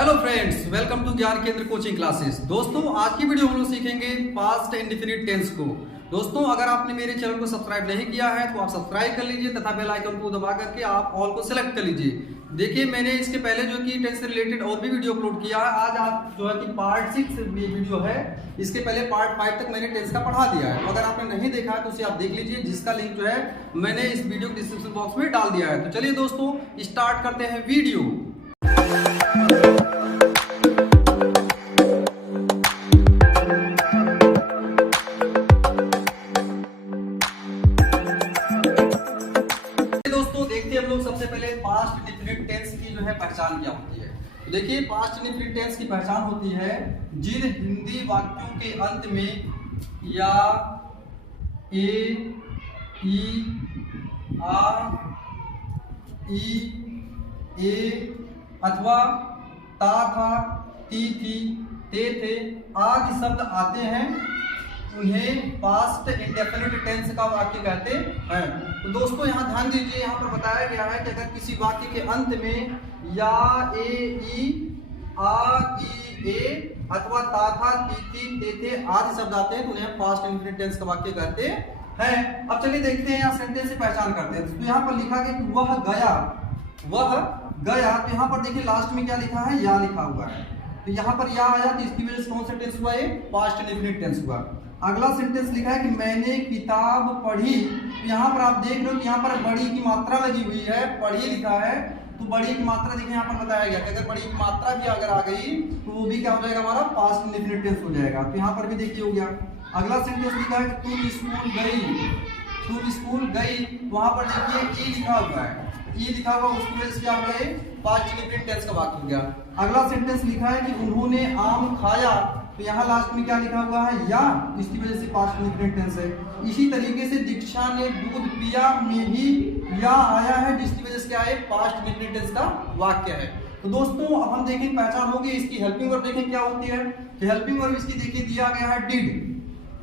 Hello friends, welcome to ज्ञान केंद्र coaching classes. दोस्तों, आज की वीडियो हम लोग सीखेंगे पास्ट इंडेफिनिट टेंस को। दोस्तों, अगर आपने मेरे चैनल को सब्सक्राइब नहीं किया है तो आप सब्सक्राइब कर लीजिए तथा बेल आइकन को दबा करके आप ऑल को सिलेक्ट कर लीजिए। देखिए, मैंने इसके पहले जो कि टेंस से रिलेटेड और भी वीडियो अपलोड किया है। आज आप जो है कि पार्ट 6 वीडियो है, इसके पहले पार्ट 5 तक मैंने टेंस का पढ़ा दिया है। अगर आपने नहीं देखा है तो उसे आप देख लीजिए, जिसका लिंक जो है मैंने इस वीडियो के डिस्क्रिप्शन बॉक्स में डाल दिया है। तो चलिए दोस्तों, स्टार्ट करते हैं वीडियो। सबसे पहले पास्ट इंडेफिनिट टेंस की जो है पहचान क्या होती है। तो देखिए, पास्ट इंडेफिनिट टेंस की पहचान होती है जिन हिंदी वाक्यों के अंत में या, ए, ई, आ, ई, ए अथवा ता था, ती थी, ते थे आदि शब्द आते हैं, उन्हें पास्ट इंडेफिनिट टेंस का वाक्य कहते हैं। तो दोस्तों, यहाँ ध्यान दीजिए, यहाँ पर बताया गया है कि अगर किसी वाक्य के अंत में या, ए, ई, आ, ई, ए अथवा ता था, ती थी, ते थे आदि शब्द आते हैं तो उन्हें पास्ट इंडेफिनिट टेंस का वाक्य कहते हैं। अब चलिए देखते हैं, यहाँ सेंटेंस से पहचान करते हैं। तो यहाँ पर लिखा गया कि वह गया, वह गया। तो यहाँ पर देखिए लास्ट में क्या लिखा है, या लिखा हुआ है। तो यहाँ पर या आया तो इसकी वजह से कौन सा टेंस हुआ, ये पास्ट इंडेफिनिट टेंस हुआ। अगला सेंटेंस लिखा है कि मैंने किताब पढ़ी। तो यहाँ पर आप देख रहे हो कि यहाँ पर बड़ी की मात्रा लगी हुई है, पढ़ी लिखा है। तो बड़ी की मात्रा देखिए यहाँ पर बताया गया कि अगर बड़ी की मात्रा भी अगर आ गई तो वो भी क्या हो जाएगा, हमारा पास्ट इंडेफिनिट टेंस हो जाएगा। तो यहाँ पर भी देखिए हो गया। अगला सेंटेंस लिखा है कि तुम स्कूल गई, तुम स्कूल गई। वहां पर देखिए ई लिखा हुआ है, ई लिखा हुआ, उसकी वजह से क्या हो गया, पास्ट इंडेफिनिट टेंस का वाक्य हो गया। अगला सेंटेंस लिखा है कि उन्होंने आम खाया। तो यहाँ लास्ट में क्या लिखा हुआ है, या, इसकी वजह से पास्ट इंडेफिनिट टेंस है। इसी तरीके से दीक्षा ने दूध पिया में भी या आया है, जिसकी वजह से क्या है, पास्ट इंडेफिनिट टेंस का वाक्य है। तो दोस्तों, अब हम देखें पहचान होगी इसकी। हेल्पिंग वर्ब देखें क्या होती है। तो हेल्पिंग वर्ब इसकी देखिए दिया गया है डिड।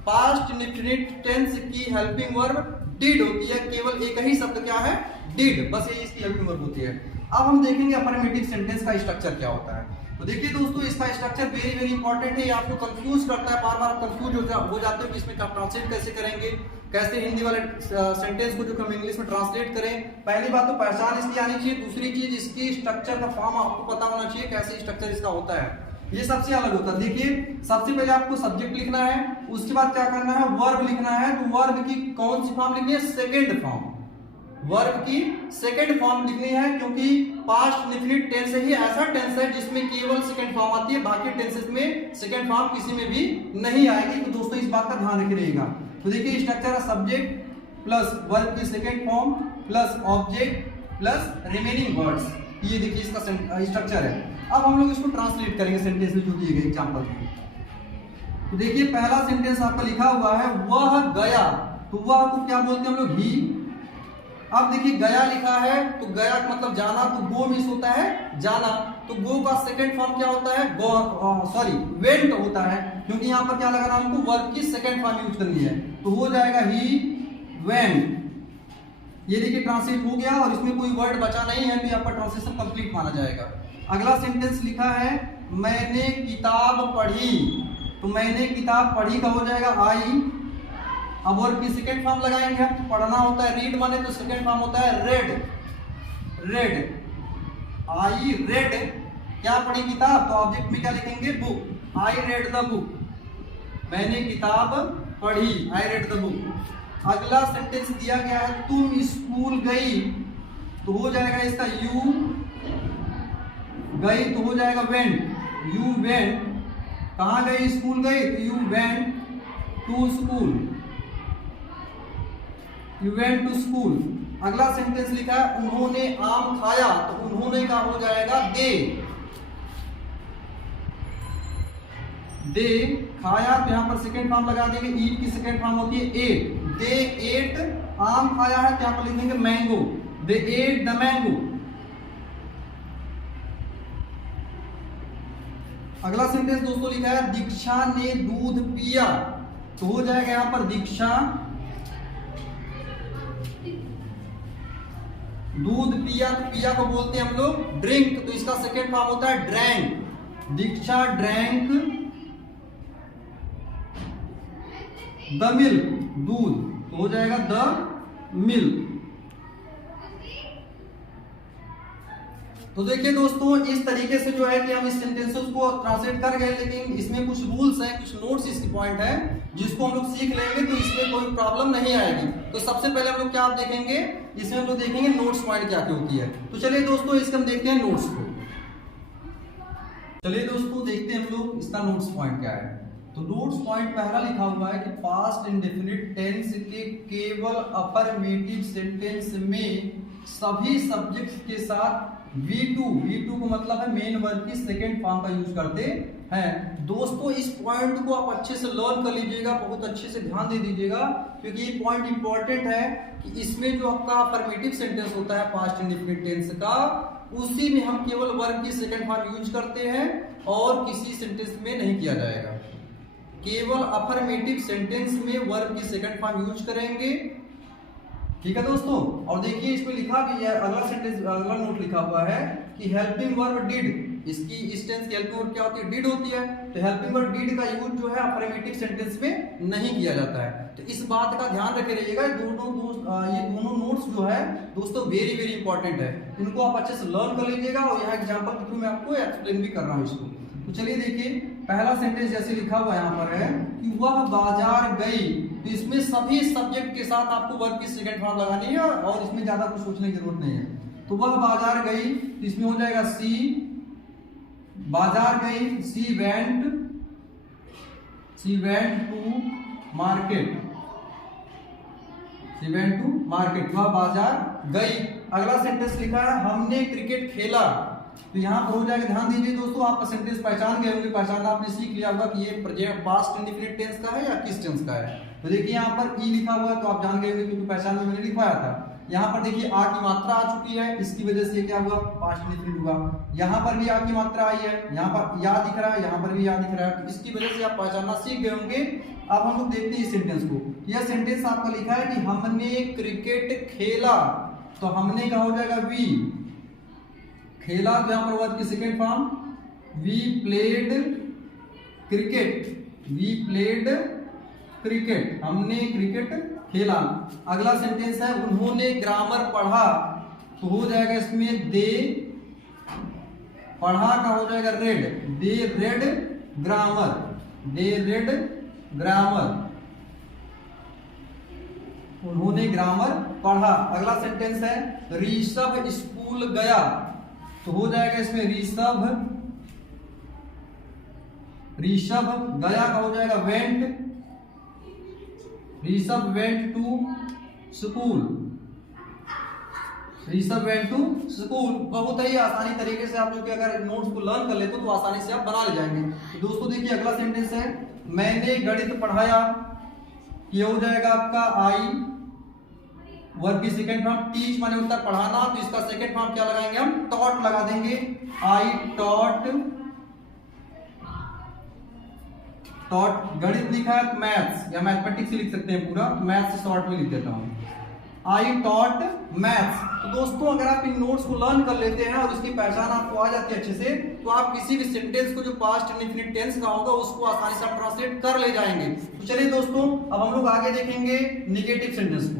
पास्ट इंडेफिनिट टेंस की हेल्पिंग वर्ब डिड होती है। केवल एक ही शब्द क्या है, डिड, बस ये इसकी हेल्पिंग वर्ब होती है। अब हम देखेंगे अफर्मेटिव सेंटेंस का स्ट्रक्चर क्या होता है। तो देखिए दोस्तों, इसका स्ट्रक्चर वेरी वेरी इंपॉर्टेंट है। आपको कंफ्यूज करता है, बार बार कंफ्यूज हो जाते हो कि इसमें ट्रांसलेट कैसे करेंगे, कैसे हिंदी वाले सेंटेंस को जो हम इंग्लिश में ट्रांसलेट करें। पहली बात तो पहचान इसकी आनी चाहिए। दूसरी चीज, इसकी स्ट्रक्चर का फॉर्म आपको पता होना चाहिए, कैसे स्ट्रक्चर इसका होता है। ये सबसे अलग होता है। देखिए, सबसे पहले आपको सब्जेक्ट लिखना है, उसके बाद क्या करना है, वर्ब लिखना है। तो वर्ब की कौन सी फॉर्म लिखनी है, सेकेंड फॉर्म। वर्ब की सेकंड फॉर्म लिखनी है, क्योंकि पास्ट इंडेफिनिट टेंस ही ऐसा टेंस है जिसमें केवल सेकंड फॉर्म आती है, बाकी टेंसेस में सेकंड फॉर्म किसी में भी नहीं आएगी। तो दोस्तों, इस बात का ध्यान रखिएगा। तो देखिए, स्ट्रक्चर है सब्जेक्ट प्लस वर्ब की second form plus object plus remaining words. ये देखिए इसका स्ट्रक्चर है। अब हम लोग इसको ट्रांसलेट करेंगे सेंटेंस में जो दिए गए एग्जांपल में। तो देखिए, पहला सेंटेंस आपका लिखा हुआ है, वह गया। तो वह को क्या बोलते हैं हम लोग, ही। अब देखिए, गया लिखा है तो गया मतलब जाना, तो गो मीन्स होता है जाना। तो गो का सेकंड फॉर्म क्या होता है, वेंट होता है, क्योंकि यहाँ पर क्या लगा हमको, वर्ब की सेकंड फॉर्म यूज करनी है। तो हो जाएगा ही वेंट। ये देखिए ट्रांसलेट हो गया और इसमें कोई वर्ड बचा नहीं है, तो आपका ट्रांसलेशन कंप्लीट माना जाएगा। अगला सेंटेंस लिखा है, मैंने किताब पढ़ी। तो मैंने किताब पढ़ी का हो जाएगा आई। अब वर्ब की सेकंड फॉर्म लगाएंगे, पढ़ना होता है रीड माने, तो सेकंड फॉर्म होता है रेड, रेड। आई रेड, क्या पढ़ी, किताब। तो ऑब्जेक्ट में क्या लिखेंगे, book. I read the book, मैंने किताब पढ़ी, आई रेड द बुक। अगला सेंटेंस दिया गया है, तुम स्कूल गई। तो हो जाएगा इसका यू गई, तो हो जाएगा वेंट, यू वेंट। कहाँ गई, स्कूल गई, तो you went to school, You went to school। अगला सेंटेंस लिखा है, उन्होंने आम खाया। तो उन्होंने का हो जाएगा दे, दे खाया। तो यहाँ पर सेकंड फॉर्म लगा देंगे, ईट की सेकंड फॉर्म होती है एट। दे एट, आम खाया है तो यहाँ पर लिख देंगे mango, they at the mango. अगला सेंटेंस दोस्तों लिखा है, दीक्षा ने दूध पिया। तो हो जाएगा यहाँ पर दीक्षा दूध पिया, तो पिया को बोलते हैं हम लोग ड्रिंक, तो इसका सेकेंड फॉर्म होता है drank. Diksha drank the milk, दूध, तो हो जाएगा द मिल्क। तो देखिए दोस्तों, इस तरीके से जो है कि हम इस सेंटेंसेस को ट्रांसलेट कर गए, लेकिन इसमें कुछ रूल्स हैं, कुछ नोट्स इसकी पॉइंट है जिसको हम लोग सीख लेंगे तो इसमें कोई प्रॉब्लम नहीं आएगी। तो सबसे पहले हम लोग क्या देखेंगे, इसमें हम लोग देखेंगे नोट्स पॉइंट क्या क्या होती है। तो चलिए दोस्तों, इसका हम देखते हैं नोट्स को। चलिए दोस्तों, देखते हैं हम लोग इसका नोट्स पॉइंट क्या है। तो नोट्स पॉइंट पहला लिखा हुआ है कि पास्ट इंडेफिनिट टेंस के केवल अफर्मेटिव सेंटेंस में सभी सब्जेक्ट्स के साथ V2 को मतलब है मेन वर्ब की सेकेंड फॉर्म का यूज करते हैं। दोस्तों, इस पॉइंट को आप अच्छे से लर्न कर लीजिएगा, बहुत अच्छे से ध्यान दे दीजिएगा, क्योंकि ये पॉइंट इंपॉर्टेंट है कि इसमें जो आपका अफर्मेटिव सेंटेंस होता है पास्ट इंडेफिनिट टेंस का, उसी में हम केवल वर्ब की सेकेंड फॉर्म यूज करते हैं और किसी सेंटेंस में नहीं किया जाएगा। केवल अफर्मेटिव सेंटेंस में वर्ब की सेकेंड फॉर्म यूज करेंगे। ठीक है दोस्तों, और देखिए इसमें लिखा भी है, अगला सेंटेंस, अगला नोट लिखा हुआ है कि हेल्पिंग वर्ब डिड, इसकी इस टेंस की हेल्पिंग वर्ब क्या होती है, डिड होती है। तो हेल्पिंग वर्ब डिड का यूज जो है अफर्मेटिव सेंटेंस में नहीं किया जाता है। तो इस बात का ध्यान रखे रहिएगा। ये दोनों नोट्स जो है दोस्तों वेरी वेरी इंपॉर्टेंट है, इनको आप अच्छे से लर्न कर लीजिएगा और यहाँ एग्जाम्पल के थ्रू मैं आपको एक्सप्लेन भी कर रहा हूँ इसको। तो चलिए देखिए, पहला सेंटेंस जैसे लिखा हुआ यहाँ पर है कि वह बाजार गई, तो इसमें सभी सब्जेक्ट के साथ आपको वर्ब की सेकंड फॉर्म लगानी है और इसमें ज्यादा कुछ सोचने की जरूरत नहीं है। तो वह बाजार गई, तो इसमें हो जाएगा सी, बाजार गई, सी वेंट टू मार्केट, वह बाजार गई। अगला सेंटेंस लिखा है हमने क्रिकेट खेला, तो यहाँ पर हो जाएगा, ध्यान दीजिए दोस्तों, आप सेंटेंस पहचान गए होंगे, पहचानना आपने सीख लिया होगा कि ये प्रेजेंट पास्ट इंडेफिनिट टेंस का है या किस टेंस का है। तो देखिए यहाँ पर ई लिखा हुआ है, तो आप जान गए होंगे क्योंकि पहचान में मैंने लिखवाया था। यहाँ पर देखिए आ की मात्रा आ चुकी है, इसकी वजह से क्या हुआ, पास्ट इंडेफिनिट हुआ। यहाँ पर भी आ की मात्रा आई है, यहाँ पर या दिख रहा है, यहाँ पर भी या दिख रहा है, तो इसकी वजह से आप पहचानना सीख गए होंगे। अब हम लोग देखते हैं इस सेंटेंस को। यह सेंटेंस आपका लिखा है कि हमने क्रिकेट खेला, तो हमने का हो जाएगा वी, खेला तो यहाँ पर वर्ब की second form we played cricket, हमने क्रिकेट खेला। अगला सेंटेंस है उन्होंने ग्रामर पढ़ा, तो हो जाएगा इसमें दे, पढ़ा का हो जाएगा रेड, दे रेड ग्रामर, उन्होंने ग्रामर पढ़ा। अगला सेंटेंस है ऋषभ स्कूल गया, तो हो जाएगा इसमें ऋषभ गया का हो जाएगा went, Rishabh went to school, बहुत ही आसानी तरीके से आप जो कि अगर नोट्स को लर्न कर लेते तो आसानी से आप बना ले जाएंगे। तो दोस्तों देखिए अगला सेंटेंस है मैंने गणित पढ़ाया, ये हो जाएगा आपका आई, वर्ब की सेकंड फॉर्म टीच माने होता है पढ़ाना, तो इसका सेकंड फॉर्म क्या लगाएंगे हम, टॉट लगा देंगे, आई टॉट, गणित लिखा है मैथ्स या मैथमेटिक्स लिख सकते हैं पूरा, मैथ्स शॉर्ट में लिख देता हूं, आई टॉट मैथ्स। तो दोस्तों अगर आप इन नोट्स को लर्न कर लेते हैं और इसकी पहचान आपको आ जाती है अच्छे से, तो आप किसी भी सेंटेंस को जो पास्ट इंडेफिनिट टेंस का होगा उसको आसानी से आप ट्रांसलेट कर ले जाएंगे। तो चलिए दोस्तों अब हम लोग आगे देखेंगे निगेटिव सेंटेंस को।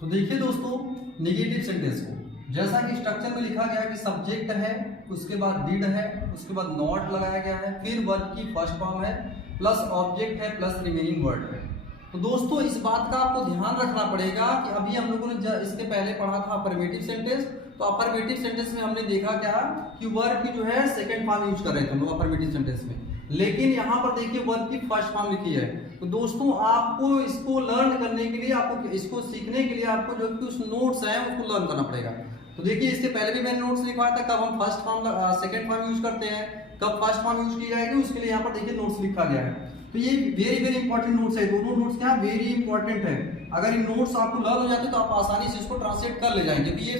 तो देखिए दोस्तों निगेटिव सेंटेंस को, जैसा कि स्ट्रक्चर में लिखा गया है कि सब्जेक्ट है, उसके बाद डिड है, उसके बाद नॉट लगाया गया है, फिर वर्ब की फर्स्ट फॉर्म है, प्लस ऑब्जेक्ट है, प्लस रिमेनिंग वर्ड है। तो दोस्तों इस बात का आपको ध्यान रखना पड़ेगा कि अभी हम लोगों ने इसके पहले पढ़ा था अफर्मेटिव सेंटेंस, तो अफर्मेटिव सेंटेंस में हमने देखा क्या कि वर्ब की जो है सेकंड फॉर्म यूज कर रहे थे हम लोग अफर्मेटिव सेंटेंस में, लेकिन यहाँ पर देखिए वर्ब की फर्स्ट फॉर्म लिखी है। तो दोस्तों आपको इसको लर्न करने के लिए, आपको इसको सीखने के लिए आपको जो कुछ नोट्स हैं उसको लर्न करना पड़ेगा। तो देखिए इसके पहले भी मैंने नोट्स लिखवाया था कब हम first form second form use करते हैं, कब फर्स्ट फॉर्म यूज की जाएगी, उसके लिए यहाँ पर देखिए नोट्स लिखा गया है। तो ये वेरी वेरी इंपॉर्टेंट नोट्स है, दोनों नोट्स क्या वेरी इंपॉर्टेंट है। अगर इन नोट्स आपको लर्न हो जाते तो आप आसानी से इसको ट्रांसलेट कर ले जाएंगे। तो ये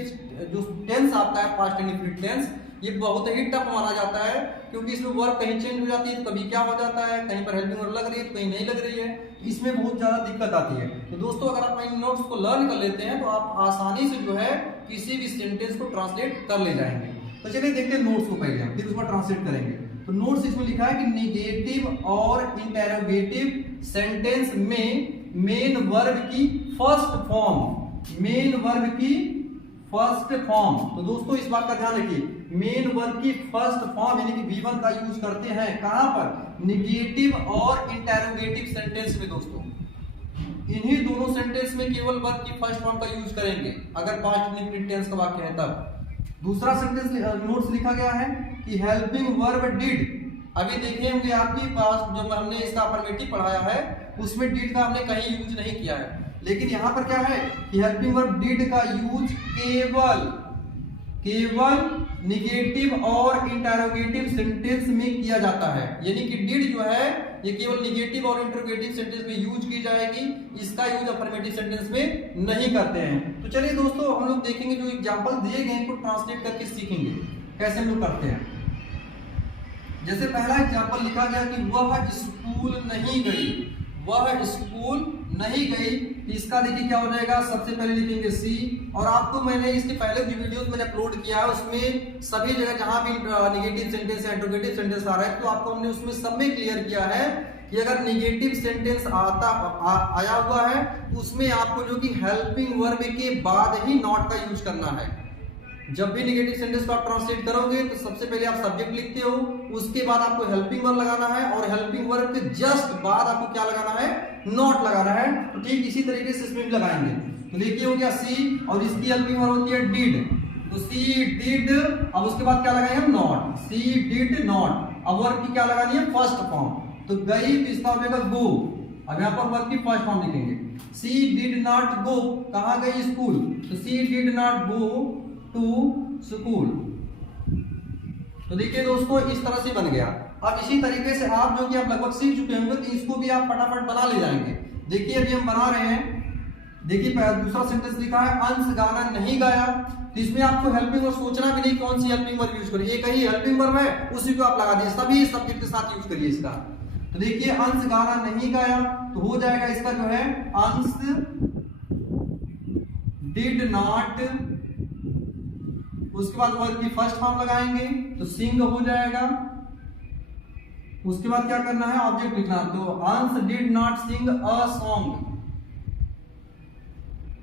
जो टेंस आता है पास्ट इंडेफिनिट टेंस, ये बहुत ही टफ माना जाता है, क्योंकि इसमें वर्ब कहीं चेंज हो जाती है, तो कभी क्या हो जाता है, कहीं पर हेल्पिंग वर्ब लग रही है तो कहीं नहीं लग रही है, इसमें बहुत ज्यादा दिक्कत आती है। तो दोस्तों अगर आप इन नोट्स को लर्न कर लेते हैं तो आप आसानी से जो है किसी भी सेंटेंस को ट्रांसलेट कर ले जाएंगे। तो चलिए देखते हैं नोट्स को पहले हम, फिर उसको ट्रांसलेट करेंगे। तो नोट्स इसमें लिखा है कि निगेटिव और इंटेरोगेटिव सेंटेंस में मेन वर्ब की फर्स्ट फॉर्म, मेन वर्ब की फर्स्ट फॉर्म। तो दोस्तों इस बात का ध्यान रखिए, मेन वर्ब की फर्स्ट फॉर्म यानी कि V1 का यूज करते हैं कहां पर, निगेटिव और इंटेरोगेटिव सेंटेंस में। दोस्तों इन्हीं दोनों सेंटेंस में केवल वर्ब की फर्स्ट फॉर्म का यूज करेंगे अगर पास्ट इंडेफिनिट टेंस का वाक्य है तब। दूसरा सेंटेंस नोट्स लिखा गया है कि हेल्पिंग वर्ब डिड। अभी देखे होंगे आपके पास जो हमने इसका अफर्मेटिव पढ़ाया है उसमें डिड का हमने कहीं यूज नहीं किया है, लेकिन यहां पर क्या है कि हेल्पिंग वर्ब डिड का यूज केवल निगेटिव और इंटरोगेटिव सेंटेंस में किया जाता है। यानी कि डिड जो है ये केवल निगेटिव और इंटरोगेटिव सेंटेंस में यूज की जाएगी, इसका यूज अफर्मेटिव सेंटेंस में नहीं करते हैं। तो चलिए दोस्तों हम लोग देखेंगे जो एग्जांपल दिए गए इनको ट्रांसलेट करके सीखेंगे कैसे हम लोग करते हैं। जैसे पहला एग्जांपल लिखा गया कि वह स्कूल नहीं गई, वह स्कूल नहीं गई। इसका देखिए क्या हो जाएगा, सबसे पहले लिखेंगे सी। और आपको मैंने इसके पहले जो वीडियोस मैंने अपलोड किया है उसमें सभी जगह जहां भी निगेटिव सेंटेंस या इंटरोगेटिव सेंटेंस आ रहा है तो आपको हमने उसमें सब में क्लियर किया है कि अगर निगेटिव सेंटेंस आया हुआ है उसमें आपको जो कि हेल्पिंग वर्ब के बाद ही नॉट का यूज करना है। जब भी निगेटिव सेंटेंस को आप ट्रांसलेट करोगे तो सबसे पहले आप सब्जेक्ट लिखते हो, उसके बाद आपको हेल्पिंग वर्ब लगाना है और हेल्पिंग वर्ब के जस्ट बाद आपको क्या लगाना है, नॉट लगाना है। तो ठीक इसी तरीके से इसमें भी लगाएंगे। तो देखिए हो गया सी और इसकी हेल्पिंग वर्ब होती है डिड, तो सी डिड, अब उसके बाद क्या लगाएंगे हम, नॉट। सी डिड नॉट, अब वर्ब की क्या लगानी है, फर्स्ट फॉर्म। तो गई तो इसका हो जाएगा गो, अब यहाँ पर वर्ब की फर्स्ट फॉर्म लिखेंगे। सी डिड नॉट गो, कहाँ गई, स्कूल, तो she did not go to school. तो देखिए दोस्तों इस तरह से बन गया। अब इसी तरीके से आप जो कि आप लगभग सीख चुके होंगे तो इसको भी आप फटाफट बना ले जाएंगे। देखिए अभी हम बना रहे हैं। देखिए दूसरा सेंटेंस लिखा है अंश गाना नहीं गाया, तो इसमें आपको हेल्पिंग वर्ब सोचना भी नहीं कौन सी हेल्पिंग वर्ब यूज करिए, एक ही हेल्पिंग वर्ब है उसी को आप लगा दिए, सभी सब्जेक्ट के साथ यूज करिए इसका। तो देखिए अंश गाना नहीं गाया तो हो जाएगा इसका जो है अंश डिड नॉट, उसके बाद वर्ब की फर्स्ट फॉर्म लगाएंगे तो सिंग हो जाएगा। उसके बाद क्या करना है, ऑब्जेक्ट लिखना, तो Ansh did not sing a song.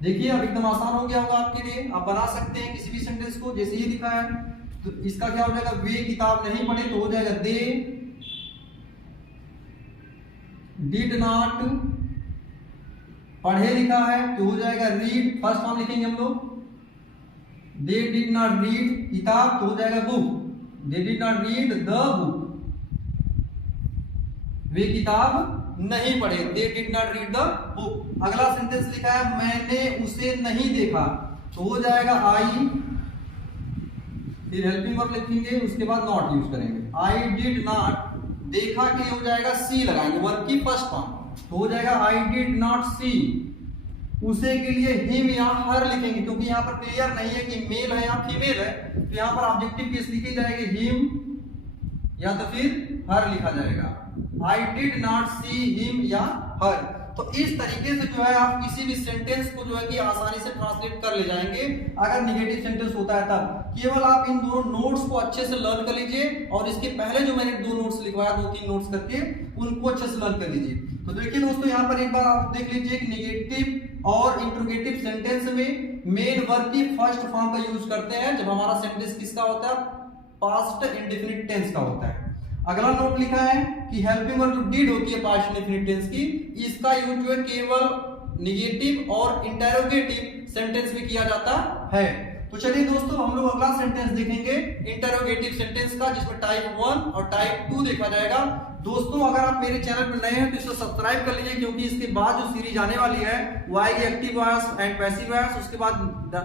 देखिए अब एकदम आसान हो गया होगा आपके लिए, आप बना सकते हैं किसी भी सेंटेंस को जैसे ये दिखा है। तो इसका क्या हो जाएगा, वे किताब नहीं पढ़े तो हो जाएगा दे डिड नॉट, पढ़े लिखा है तो हो जाएगा रीड, फर्स्ट फॉर्म लिखेंगे हम लोग। दे डिड नॉट रीड किताब तो हो जाएगा book, they did not read the book, वे किताब नहीं पढ़े, they did not read the book. अगला सेंटेंस लिखा है मैंने उसे नहीं देखा तो हो जाएगा आई, फिर हेल्पिंग वर्ब लिखेंगे उसके बाद नॉट यूज करेंगे। आई डिड नॉट, देखा के लिए हो जाएगा सी लगाएंगे वर्ब की फर्स्ट फॉर्म तो हो जाएगा आई डिड नॉट सी। उसे के लिए हिम या हर लिखेंगे क्योंकि यहाँ पर क्लियर नहीं है कि मेल है या फीमेल है, तो यहाँ पर ऑब्जेक्टिव केस लिखी जाएगी हिम या तो फिर हर लिखा जाएगा। I did not see him या हर। तो इस तरीके से जो है आप किसी भी सेंटेंस को जो है कि आसानी से ट्रांसलेट कर ले जाएंगे अगर निगेटिव सेंटेंस होता है तब। केवल आप इन दोनों नोट्स को अच्छे से लर्न कर लीजिए और इसके पहले जो मैंने 2 नोट्स लिखवाया 2-3 नोट्स करके उनको अच्छे से लर्न कर लीजिए। तो देखिए दोस्तों यहाँ पर एक बार आप देख लीजिए कि निगेटिव और इंट्रोगेटिव सेंटेंस में मेन वर्ब की फर्स्ट फॉर्म का यूज करते हैं जब हमारा सेंटेंस किसका होता है, पास्ट इंडेफिनिट टेंस का होता है। अगला नोट लिखा है कि हेल्पिंग वर्ब जो डिड होती है पास्ट इंडेफिनिट टेंस की, इसका यूज जो है केवल निगेटिव और इंटरोगेटिव सेंटेंस में किया जाता है। तो चलिए दोस्तों हम लोग अगला सेंटेंस देखेंगे इंटरोगेटिव सेंटेंस का, जिसमें टाइप 1 और टाइप 2 देखा जाएगा। दोस्तों अगर आप मेरे चैनल पर नए हैं तो इसको सब्सक्राइब कर लीजिए क्योंकि इसके बाद जो सीरीज आने वाली है वो आएगी active voice and passive voice, उसके बाद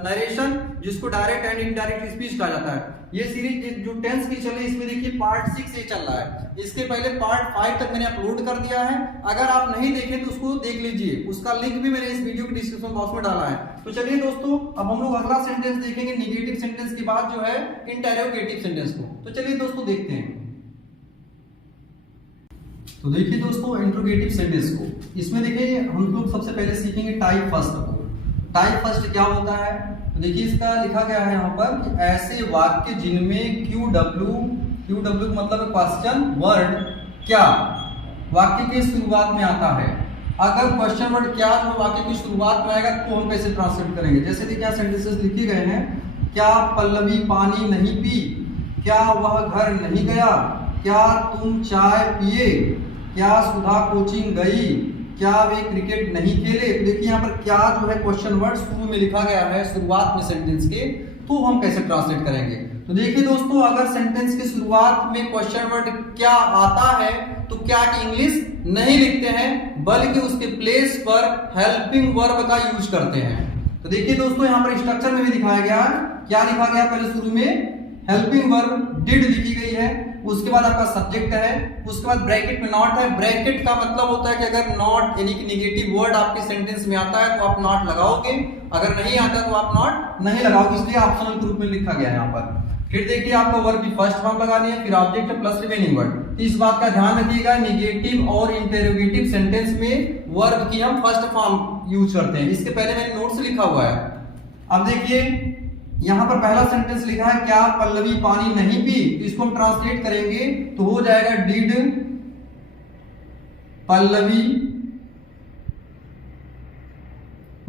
नरेशन जिसको डायरेक्ट एंड इनडायरेक्ट स्पीच कहा जाता है। ये सीरीज जो टेंस की चले इसमें देखिए पार्ट 6 से चल रहा है, इसके पहले पार्ट 5 तक मैंने अपलोड कर दिया है। अगर आप नहीं देखे तो उसको देख लीजिए, उसका लिंक भी मैंने इस वीडियो के डिस्क्रिप्शन बॉक्स में डाला है। तो चलिए दोस्तों अब हम लोग अगला सेंटेंस देखेंगे निगेटिव सेंटेंस के बाद जो है इंटरोगेटिव सेंटेंस को। तो चलिए दोस्तों देखते हैं। तो देखिए दोस्तों इंट्रोगेटिव सेंटेंस को, इसमें देखिए हम लोग सबसे पहले सीखेंगे टाइप फर्स्ट को। टाइप फर्स्ट क्या होता है, तो देखिए इसका लिखा गया है यहाँ पर कि ऐसे वाक्य जिनमें क्यू डब्ल्यू मतलब क्वेश्चन वर्ड क्या वाक्य की शुरुआत में आता है। अगर क्वेश्चन वर्ड क्या जो वाक्य की शुरुआत में आएगा तो हम कैसे ट्रांसलेट करेंगे। जैसे देखिए सेंटेंसेस लिखे गए हैं, क्या पल्लवी पानी नहीं पी, क्या वह घर नहीं गया, क्या तुम चाय पिए, क्या सुधा कोचिंग गई, क्या वे क्रिकेट नहीं खेले। तो देखिए यहाँ पर क्या जो है क्वेश्चन वर्ड शुरू में लिखा गया है शुरुआत में सेंटेंस के, तो हम कैसे ट्रांसलेट करेंगे। तो देखिए दोस्तों, अगर सेंटेंस की शुरुआत में क्वेश्चन वर्ड क्या आता है तो क्या की इंग्लिश नहीं लिखते हैं बल्कि उसके प्लेस पर हेल्पिंग वर्ब का यूज करते हैं। तो देखिए दोस्तों यहाँ पर स्ट्रक्चर में भी दिखाया गया, क्या लिखा गया पहले शुरू में हेल्पिंग वर्ब डिड लिखी गई है, उसके बाद आपका सब्जेक्ट है, उसके बाद ब्रैकेट में नॉट है। ब्रैकेट का मतलब होता है कि अगर नॉट यानी कि नेगेटिव वर्ड आपके सेंटेंस में आता है तो आप नॉट लगाओगे, अगर नहीं आता तो आप नॉट नहीं लगाओगे, इसलिए ऑप्शनल के रूप में लिखा गया है यहाँ पर। फिर देखिए आपको वर्ब की फर्स्ट फॉर्म लगानी है, फिर ऑब्जेक्ट प्लस रिमेनिंग वर्ड। तो इस बात का ध्यान रखिएगा, नेगेटिव और इंटरोगेटिव सेंटेंस में वर्ब की हम फर्स्ट फॉर्म यूज करते हैं। इसके पहले मैंने नोट्स लिखा हुआ है। अब देखिए यहाँ पर पहला सेंटेंस लिखा है क्या पल्लवी पानी नहीं पी, तो इसको हम ट्रांसलेट करेंगे तो हो जाएगा डिड पल्लवी,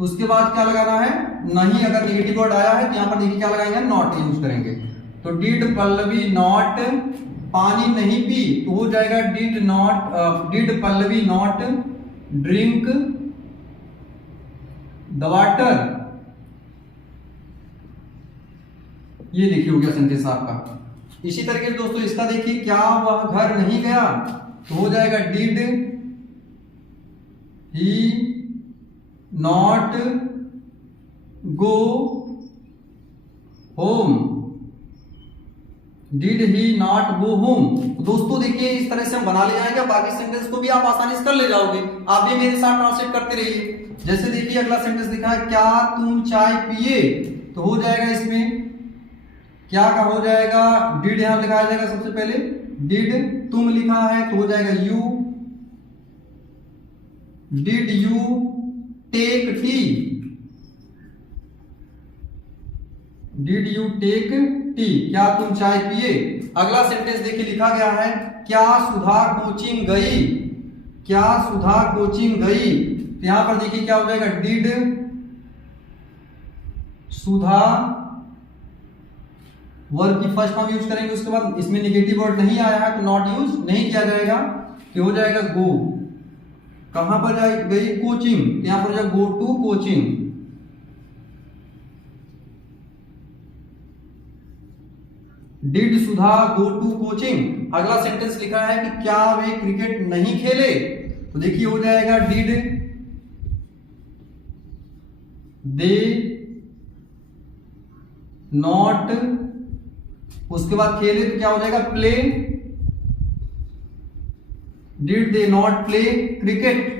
उसके बाद क्या लगाना है नहीं, अगर नेगेटिव वर्ड आया है तो यहाँ पर देखिए क्या लगाएंगे नॉट यूज करेंगे। तो डिड पल्लवी नॉट पानी नहीं पी, तो हो जाएगा did Pallavi not drink the water. ये देखिए हो गया सेंटेंस आपका। इसी तरीके से दोस्तों इसका देखिए क्या वह घर नहीं गया, तो हो जाएगा did he not go home, did he not go home. दोस्तों देखिए इस तरह से हम बना ले जाएंगे, बाकी सेंटेंस को भी आप आसानी से कर ले जाओगे। आप भी मेरे साथ ट्रांसलेट करते रहिए। जैसे देखिए अगला सेंटेंस लिखा है क्या तुम चाय पिए, तो हो जाएगा इसमें क्या का हो जाएगा डिड यहां लिखाया जाएगा सबसे पहले, डिड तुम लिखा है तो हो जाएगा you, did you take tea, did you take tea, क्या तुम चाय पिए। अगला सेंटेंस देखिए लिखा गया है क्या सुधा कोचिंग गई, क्या सुधा कोचिंग गई। तो यहां पर देखिए क्या हो जाएगा डिड सुधा, वर्ब की फर्स्ट फॉर्म यूज करेंगे, उसके बाद इसमें नेगेटिव वर्ड नहीं आया है तो नॉट यूज नहीं किया जाएगा, कि हो जाएगा गो, कहां पर जाए गई कोचिंग, यहां पर हो जाएगा go to coaching. Did Sudha go to coaching. अगला सेंटेंस लिखा है कि क्या वे क्रिकेट नहीं खेले, तो देखिए हो जाएगा डिड दे नॉट, उसके बाद खेले तो क्या हो जाएगा play, did they not play cricket.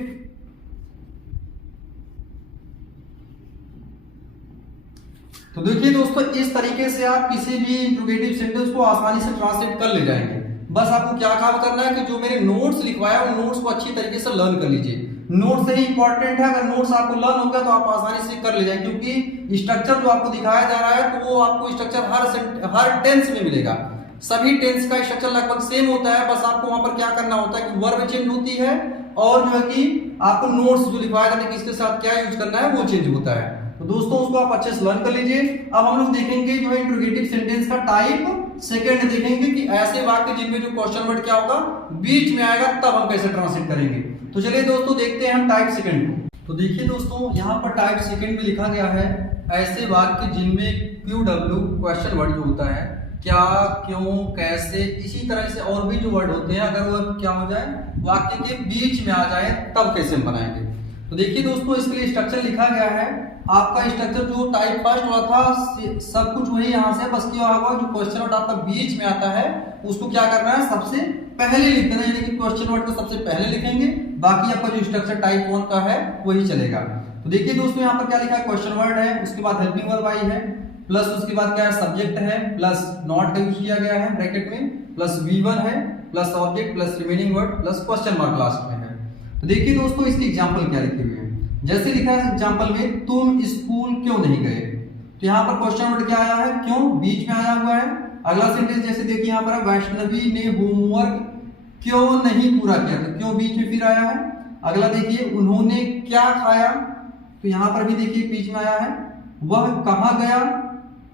तो देखिए दोस्तों इस तरीके से आप किसी भी इंट्रोगेटिव सेंटेंस को आसानी से ट्रांसलेट कर ले जाएंगे। बस आपको क्या काम करना है कि जो मेरे नोट्स लिखवाया उन नोट्स को अच्छी तरीके से लर्न कर लीजिए। नोट्स ही इंपॉर्टेंट है, अगर नोट्स आपको लर्न हो गया तो आप आसानी से कर ले जाएंगे, क्योंकि स्ट्रक्चर जो आपको दिखाया जा रहा है तो वो आपको स्ट्रक्चर हर टेंस में मिलेगा। सभी टेंस का स्ट्रक्चर लगभग सेम होता है, बस आपको वहां पर क्या करना होता है कि वर्ब चेंज होती है और जो है कि आपको नोट्स जो लिखवाया जाता है कि इसके साथ क्या यूज करना है वो चेंज होता है। तो दोस्तों उसको आप अच्छे से लर्न कर लीजिए। अब हम लोग देखेंगे जो है इंट्रोगेटिव सेंटेंस का टाइप सेकंड देखेंगे कि ऐसे वाक्य जिनमें जो क्वेश्चन वर्ड क्या होगा बीच में आएगा तब हम कैसे ट्रांसलेट करेंगे। तो चलिए दोस्तों देखते हैं हम टाइप सेकंड को। तो देखिए दोस्तों यहाँ पर टाइप सेकंड में लिखा गया है ऐसे वाक्य जिनमें QW क्वेश्चन वर्ड जो होता है क्या, क्यों, कैसे, इसी तरह से और भी जो वर्ड होते हैं अगर वो क्या हो जाए वाक्य के बीच में आ जाए तब कैसे हम बनाएंगे। तो देखिए दोस्तों इसके लिए स्ट्रक्चर लिखा गया है। आपका स्ट्रक्चर जो टाइप फर्स्ट वाला था सब कुछ वही यहाँ से, बस क्या होगा जो क्वेश्चन वर्ड आपका बीच में आता है उसको क्या करना है सबसे पहले लिख देना, यानी कि क्वेश्चन वर्ड को सबसे पहले लिखेंगे, बाकी आपका जो स्ट्रक्चर टाइप 1 का है वही चलेगा। तो देखिए दोस्तों यहाँ पर क्या लिखा है क्वेश्चन वर्ड है, उसके बाद हेल्पिंग वर्ब आई है, प्लस उसके बाद क्या है सब्जेक्ट है, प्लस नॉट का यूज किया गया है ब्रैकेट में, प्लस V1 है, plus object, plus remaining word, plus question mark last में है। तो देखिए दोस्तों इसकी एग्जांपल क्या लिखी हुई है। जैसे लिखा है एग्जांपल में तुम स्कूल क्यों नहीं गए, तो यहाँ पर क्वेश्चन वर्ड क्या आया है, क्यों, बीच में आया हुआ है। अगला सेंटेंस जैसे देखिए यहाँ पर वैष्णवी ने होमवर्क क्यों नहीं पूरा किया, तो क्यों बीच में फिर आया है। अगला देखिए उन्होंने क्या खाया, तो यहाँ पर भी देखिए बीच में आया है। वह कहाँ गया,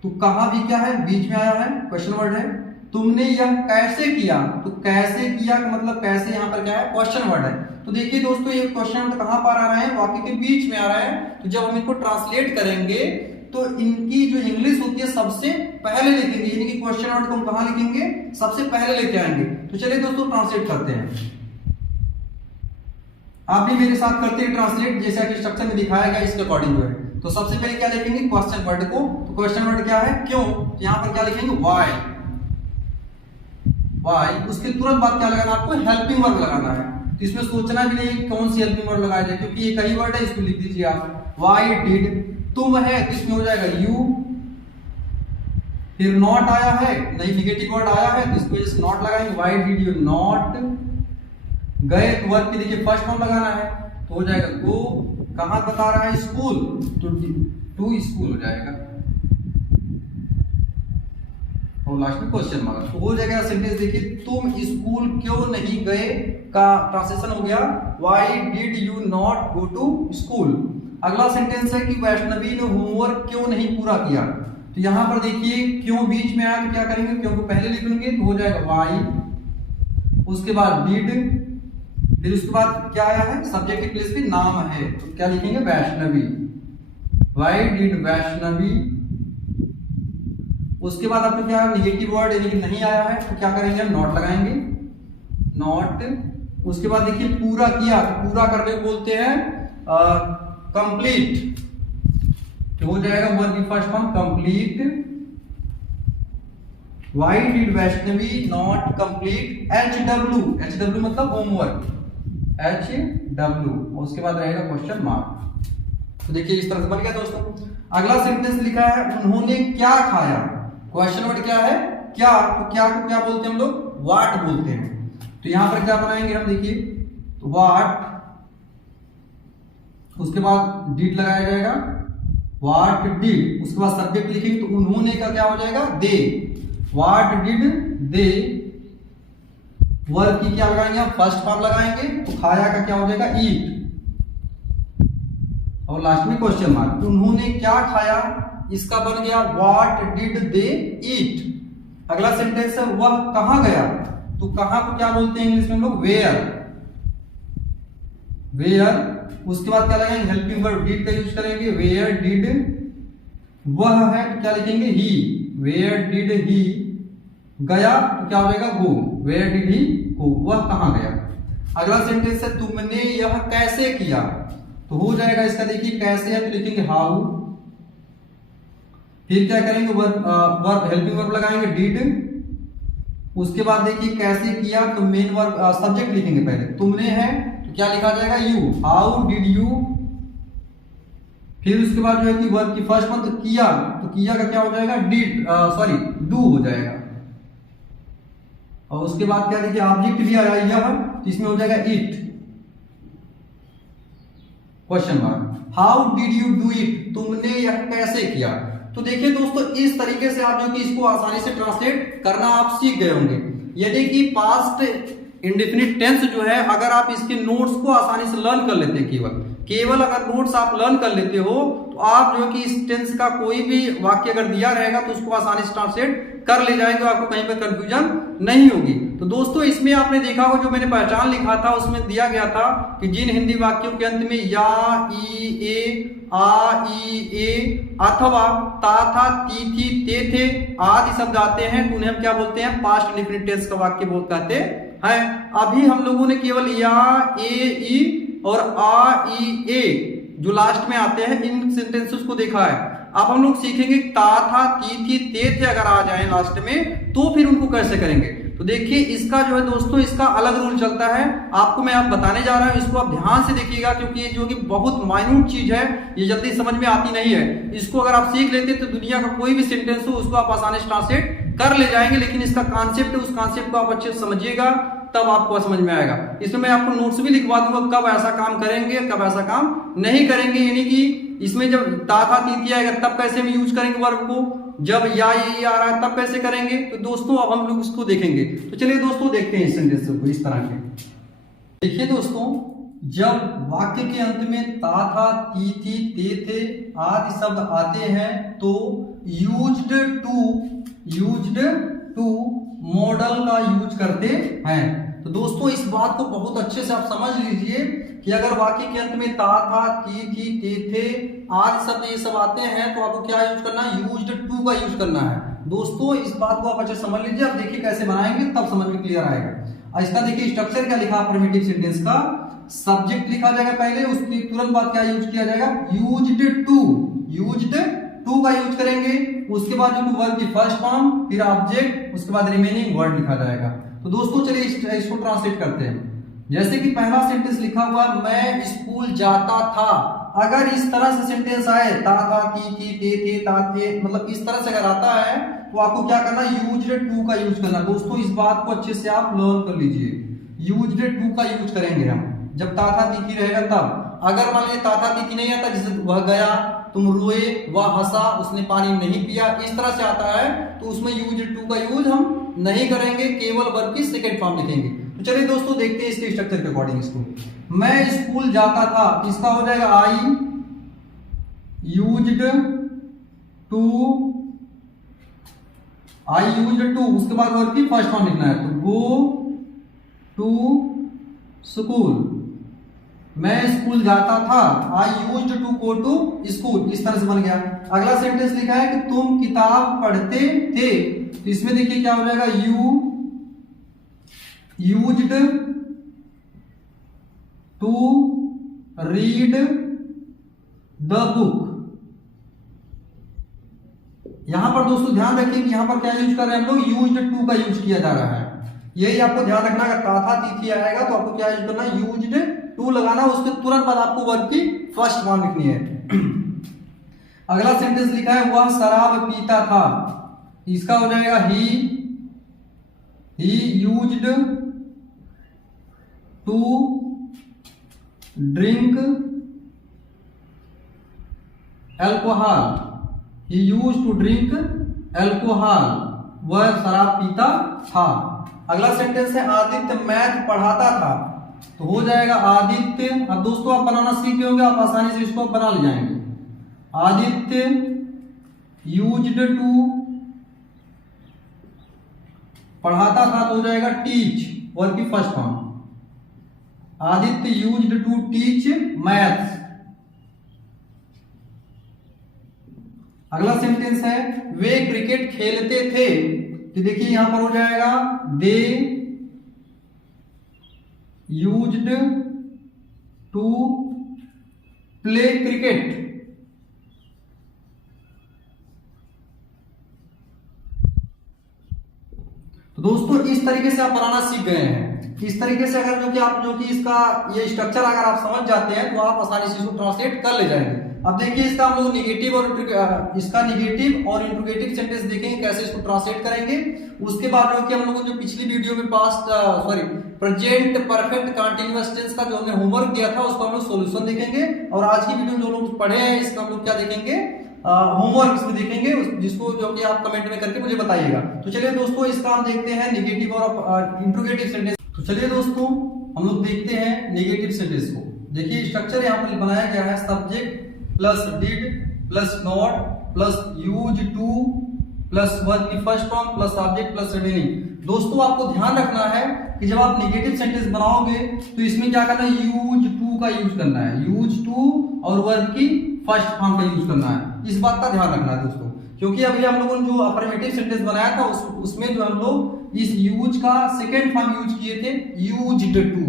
तो कहाँ भी क्या है, बीच में आया है, क्वेश्चन वर्ड है। तुमने यह कैसे किया, तो कैसे किया का मतलब कैसे यहाँ पर क्या है, क्वेश्चन वर्ड है। तो देखिए दोस्तों ये क्वेश्चन वर्ड कहाँ पर आ रहा है, वाक्य के बीच में आ रहा है। तो जब हम इनको ट्रांसलेट करेंगे तो इनकी जो इंग्लिश होती है सबसे पहले लिखेंगे, यानी कि क्वेश्चन वर्ड को हम कहाँ लिखेंगे, सबसे पहले लेके आएंगे। तो चलिए दोस्तों ट्रांसलेट करते हैं, आप भी मेरे साथ करते हैं ट्रांसलेट, जैसा कि स्ट्रक्चर में दिखाया गया इसके अकॉर्डिंग जो है। तो सबसे पहले क्या लिखेंगे, क्वेश्चन वर्ड को, तो क्वेश्चन वर्ड क्या है, क्यों, तो यहाँ पर क्या लिखेंगे, व्हाई, व्हाई। उसके तुरंत बाद क्या लगाना, आपको हेल्पिंग वर्ब लगाना है। तो इसमें सोचना भी नहीं कौन सी हेल्पिंग वर्ब लगाया जाए, क्योंकि ये कई वर्ड है, इसको लिख दीजिए आप। व्हाई डिड, तुम है तो इसमें हो जाएगा यू, फिर नॉट आया है, नहीं निगेटिव वर्ड आया है तो इसको जैसे नॉट लगाएंगे, व्हाई डिड यू नॉट। गए तो वर्ब की देखिए फर्स्ट फॉर्म लगाना है, तो हो जाएगा गो। कहां बता रहा है, स्कूल, तो टू स्कूल हो जाएगा, और लास्ट में क्वेश्चन मार्क, तो हो जाएगा सेंटेंस। देखिए तुम स्कूल क्यों नहीं गए का ट्रांसलेशन हो गया, why did you not go to school. अगला सेंटेंस है कि वैष्णवी ने होमवर्क क्यों नहीं पूरा किया, तो यहां पर देखिए क्यों बीच में आया तो क्या करेंगे, क्यों को पहले लिखेंगे तो हो जाएगा व्हाई, उसके बाद डिड, फिर उसके बाद क्या आया है, सब्जेक्ट के प्लेस पे नाम है, तो क्या लिखेंगे, वैष्णवी, व्हाई डिड वैष्णवी। उसके बाद आपको क्या निगेटिव वर्ड यानी कि नहीं आया है, तो क्या करेंगे, हम नॉट लगाएंगे, नॉट। उसके बाद देखिए पूरा किया, तो पूरा करने को बोलते हैं कंप्लीट, तो हो जाएगा वर्ब की first form complete. Why did Vaishnavi not complete HW, HW मतलब होमवर्क, HW, उसके बाद रहेगा क्वेश्चन मार्क। तो देखिए इस तरह से बन गया दोस्तों। अगला सेंटेंस लिखा है उन्होंने क्या खाया, क्वेश्चन वर्ड क्या है, क्या, तो क्या को क्या बोलते हैं हम लोग, व्हाट बोलते हैं। तो यहां पर क्या बनाएंगे हम, देखिए तो व्हाट, उसके बाद डिड लगाया जाएगा, व्हाट डिड, उसके बाद सब्जेक्ट लिखेंगे तो उन्होंने का क्या हो जाएगा, दे, व्हाट डिड दे। वर्ब की क्या लगाएंगे हम, फर्स्ट फॉर्म लगाएंगे, तो खाया का क्या हो जाएगा, ईट, और लास्ट में क्वेश्चन मार्क। उन्होंने क्या खाया, इसका बन गया व्हाट डिड दे ईट। अगला सेंटेंस है वह कहां गया, तो कहां को क्या बोलते हैं इंग्लिश में लोग, वेयर, वेयर। उसके बाद क्या लगाएंगे, हेल्पिंग वर्ब डिड का यूज करेंगे, वेयर डिड, वह है तो क्या लिखेंगे, ही, वेयर डिड ही। गया तो क्या हो जाएगा, गो, वेयर डिड ही गो, वह कहां गया। अगला सेंटेंस है तुमने यह कैसे किया, तो हो जाएगा इसका देखिए कैसे है तो लिखेंगे हाउ, फिर क्या करेंगे वर्ब हेल्पिंग वर्ब लगाएंगे डिड। उसके बाद देखिए कैसे किया, तो मेन वर्ब सब्जेक्ट लिखेंगे पहले, तुमने है तो क्या लिखा जाएगा, यू, हाउ डिड यू। फिर उसके बाद जो है कि वर्ब की फर्स्ट फॉर्म, तो किया का क्या हो जाएगा, डिड, सॉरी डू हो जाएगा। और उसके बाद क्या देखिए ऑब्जेक्ट भी आया यह, तो इसमें हो जाएगा it, question mark. How did you do it, तुमने यह कैसे किया। तो देखिए दोस्तों इस तरीके से आप जो कि इसको आसानी से ट्रांसलेट करना आप सीख गए होंगे। यदि कि पास्ट इंडेफिनिट टेंस जो है, अगर आप इसके नोट्स को आसानी से लर्न कर लेते हैं, केवल अगर नोट्स आप लर्न कर लेते हो तो आप जो कि इस टेंस का कोई भी वाक्य अगर दिया रहेगा तो उसको आसानी से ट्रांसलेट कर ले जाएंगे, आपको कहीं पर कंफ्यूजन नहीं होगी। तो दोस्तों इसमें आपने देखा होगा जो मैंने पहचान लिखा था उसमें दिया गया था कि जिन हिंदी वाक्यों के अंत में या, ई, ए, आ, ई, ए अथवा ता, था, ती, थी, ते, थे आदि शब्द आते हैं तो उन्हें हम क्या बोलते हैं, पास्ट इंडेफिनिट टेंस का वाक्य बोल कहते हैं। अभी हम लोगों ने केवल या, ए, ई और आ, ई, ए जो लास्ट में आते हैं इन सेंटेंसेस को देखा है। अब हम लोग सीखेंगे ता, था, ती, थी, ते, थे अगर आ जाए लास्ट में तो फिर उनको कैसे करेंगे। तो देखिए इसका जो है दोस्तों इसका अलग रूल चलता है, आपको मैं आप बताने जा रहा हूं, इसको आप ध्यान से देखिएगा क्योंकि ये जो कि बहुत माइन्यूट चीज है, ये जल्दी समझ में आती नहीं है। इसको अगर आप सीख लेते तो दुनिया का कोई भी सेंटेंस हो उसको आप आसानी से ट्रांसलेट कर ले जाएंगे, लेकिन इसका कॉन्सेप्ट है उस कॉन्सेप्ट को आप अच्छे से समझिएगा तब आपको समझ में आएगा। इसमें मैं आपको नोट्स भी लिखवा दूंगा कब ऐसा काम करेंगे कब ऐसा काम नहीं करेंगे, यानी कि इसमें जब ता था ती थी आएगा तब कैसे हम यूज करेंगे वर्ब को, जब या ये आ रहा है तब कैसे करेंगे। तो दोस्तों अब हम लोग इसको देखेंगे। तो चलिए दोस्तों देखते हैं इस सेंटेंस को इस तरह के। देखिए दोस्तों, जब वाक्य के अंत में ता था ती थी ते थे आदि शब्द आते हैं तो यूज्ड टू मॉडल का यूज करते हैं। तो दोस्तों इस बात को बहुत अच्छे से आप समझ लीजिए कि अगर वाक्य के अंत में ता था ती थी ते थे आदि शब्द ये सब आते हैं तो आपको क्या यूज करना है, यूज्ड टू का यूज करना है। दोस्तों इस बात को आप अच्छे समझ लीजिए। अब देखिए कैसे बनाएंगे तब समझ में क्लियर आएगा। इसका देखिए स्ट्रक्चर क्या लिखा अफर्मेटिव सेंटेंस का, सब्जेक्ट लिखा जाएगा पहले, उसके तुरंत बाद क्या यूज किया जाएगा, यूज्ड टू का यूज करेंगे। उसके बाद जो वर्ब की फर्स्ट फॉर्म, फिर ऑब्जेक्ट, उसके बाद रिमेनिंग वर्ड लिखा जाएगा। तो दोस्तों चलिए इसको ट्रांसलेट करते हैं। जैसे कि पहला सेंटेंस लिखा हुआ मैं स्कूल जाता था, अगर इस तरह से सेंटेंस आए ता था ती थी ते थे ता थे, मतलब इस तरह से अगर आता है तो आपको क्या करना है, यूज्ड टू का यूज करना। दोस्तों इस बात को अच्छे से आप लर्न कर लीजिए। यूज्ड टू का यूज करेंगे हम जब ता था ती थी रहेगा तब। अगर मान लीजिए ता था ती थी नहीं आता, जैसे वह गया, तुम रोए, वह हंसा, उसने पानी नहीं पिया, इस तरह से आता है तो उसमें यूज्ड टू का यूज हम नहीं करेंगे, केवल वर्ब की सेकंड फॉर्म लिखेंगे। तो चलिए दोस्तों देखते हैं इसके स्ट्रक्चर के अकॉर्डिंग इसको। मैं स्कूल जाता था, इसका हो जाएगा आई यूज्ड टू, उसके बाद वर्ब की फर्स्ट फॉर्म लिखना है तो गो टू स्कूल। मैं स्कूल जाता था, I used to go to school, इस तरह से बन गया। अगला सेंटेंस लिखा है कि तुम किताब पढ़ते थे, तो इसमें देखिए क्या हो जाएगा, you used to read the book. यहां पर दोस्तों ध्यान रखिए कि यहां पर क्या यूज कर रहे हैं हम लोग, यूज्ड टू का यूज किया जा रहा है। यही आपको ध्यान रखना, अगर ता था ती थी आएगा तो आपको क्या यूज करना है, यूज्ड टू लगाना, उसके तुरंत बाद आपको वर्ब की फर्स्ट फॉर्म लिखनी है। अगला सेंटेंस लिखा है वह शराब पीता था, इसका हो जाएगा he used to drink alcohol, he used to drink alcohol, वह शराब पीता था। अगला सेंटेंस है आदित्य मैथ पढ़ाता था, तो हो जाएगा आदित्य। अब दोस्तों आप बनाना सीख गए होंगे, आप आसानी से इसको बना ले जाएंगे। आदित्य यूज्ड टू पढ़ाता था तो हो जाएगा टीच, वर्ब की first form. Aditya used to teach maths. अगला सेंटेंस है वे क्रिकेट खेलते थे, तो देखिए यहां पर हो जाएगा they used to play cricket. तो दोस्तों इस तरीके से आप बनाना सीख गए हैं। इस तरीके से अगर जो कि इसका ये स्ट्रक्चर अगर आप समझ जाते हैं तो आप आसानी से इसको ट्रांसलेट कर ले जाएंगे। अब देखिए इसका हम लोग निगेटिव और इंट्रोगेटिव सेंटेंस देखेंगे कैसे इसको ट्रांसलेट करेंगे। उसके बाद जो कि हम लोगों ने जो पिछली वीडियो में प्रेजेंट परफेक्ट कंटीन्यूअस टेंस का जो हमने होमवर्क दिया था उसको हम लोग सॉल्यूशन देखेंगे, और आज की वीडियो में जो लोग पढ़े हैं इसका हम लोग क्या देखेंगे, होमवर्क इसमें देखेंगे, जिसको जो कि आप कमेंट में करके मुझे बताइएगा। तो चलिए दोस्तों इसका हम देखते हैं निगेटिव और इंट्रोगेटिव सेंटेंस। तो चलिए दोस्तों हम लोग देखते हैं निगेटिव सेंटेंस को। देखिए स्ट्रक्चर यहाँ पर बनाया गया है, subject plus did plus not plus use to plus verb की first form plus object plus remaining. दोस्तों आपको ध्यान रखना है कि जब आप निगेटिव सेंटेंस बनाओगे तो इसमें क्या करना है, यूज टू का यूज करना है, यूज टू और वर्ब की फर्स्ट फॉर्म का यूज करना है। इस बात का ध्यान रखना है दोस्तों, क्योंकि अभी हम लोगों ने जो अफर्मेटिव सेंटेंस बनाया था उसमें जो हम लोग इस यूज का सेकेंड फॉर्म यूज किए थे, यूज्ड टू।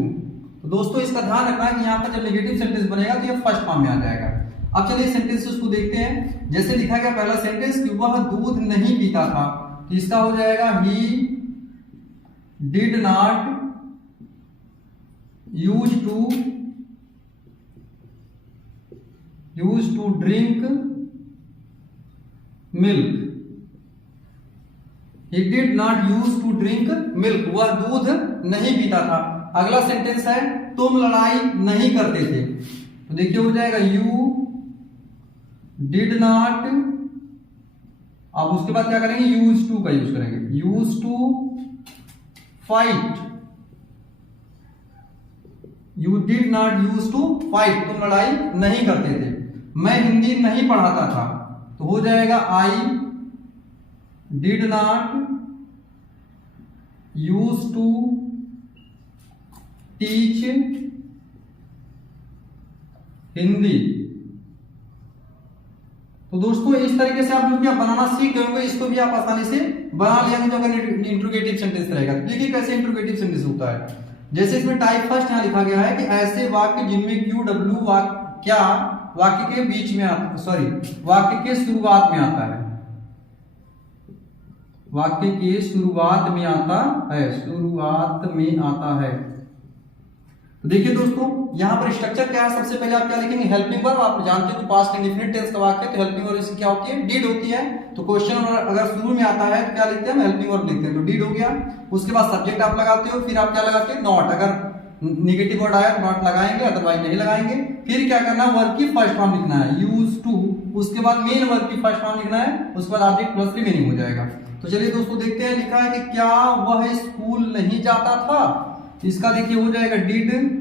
तो दोस्तों इसका ध्यान रखना है कि यहाँ पर जब नेगेटिव सेंटेंस बनेगा तो ये फर्स्ट फॉर्म में आ जाएगा। अब चलिए सेंटेंसेस को देखते हैं। जैसे लिखा गया पहला सेंटेंस कि वह दूध नहीं पीता था, तो इसका हो जाएगा he did not use to drink milk, he did not use to drink milk, वह दूध नहीं पीता था। अगला सेंटेंस है तुम लड़ाई नहीं करते थे, तो देखिए हो जाएगा यू डिड नॉट, अब उसके बाद क्या करेंगे, यूज टू का यूज करेंगे, use to fight, you did not use to fight, तुम लड़ाई नहीं करते थे। मैं हिंदी नहीं पढ़ाता था, तो हो जाएगा I did not use to teach Hindi. तो दोस्तों इस तरीके से आप जो क्या बनाना सीख गए होंगे, इसको भी आप आसानी से बना लेंगे जो अगर इंट्रोगेटिव सेंटेंस रहेगा। देखिए कैसे इंट्रोगेटिव सेंटेंस होता है, जैसे इसमें टाइप फर्स्ट यहां लिखा गया है कि ऐसे वाक्य जिनमें क्यू डब्ल्यू क्या वाक्य के बीच में वाक्य के शुरुआत में आता है, वाक्य के शुरुआत में आता है, शुरुआत में आता है। तो देखिए दोस्तों यहां पर स्ट्रक्चर क्या है, सबसे पहले आप क्या लिखेंगे, हेल्पिंग वर्ब। आप जानते हो पास्ट इंडेफिनिट टेंस का वाक्य है तो हेल्पिंग वर्ब इसकी क्या होती है, डिड होती है। तो क्वेश्चन अगर शुरू में आता है तो क्या लिखते हैं, हम हेल्पिंग वर्ब लिखते हैं, तो डिड हो गया। उसके बाद सब्जेक्ट आप लगाते हो, फिर आप क्या लगाते हैं, नॉट। अगर निगेटिव वर्ड आया तो नॉट लगाएंगे, अदरवाइज नहीं लगाएंगे। फिर क्या करना है, वर्ब की फर्स्ट फॉर्म लिखना है, यूज टू। उसके बाद मेन वर्ब की फर्स्ट फॉर्म लिखना है, उसके बाद ऑब्जेक्ट प्लस रिमेनिंग हो जाएगा। तो चलिए दोस्तों देखते हैं, लिखा है कि क्या वह स्कूल नहीं जाता था। इसका देखिए हो जाएगा, did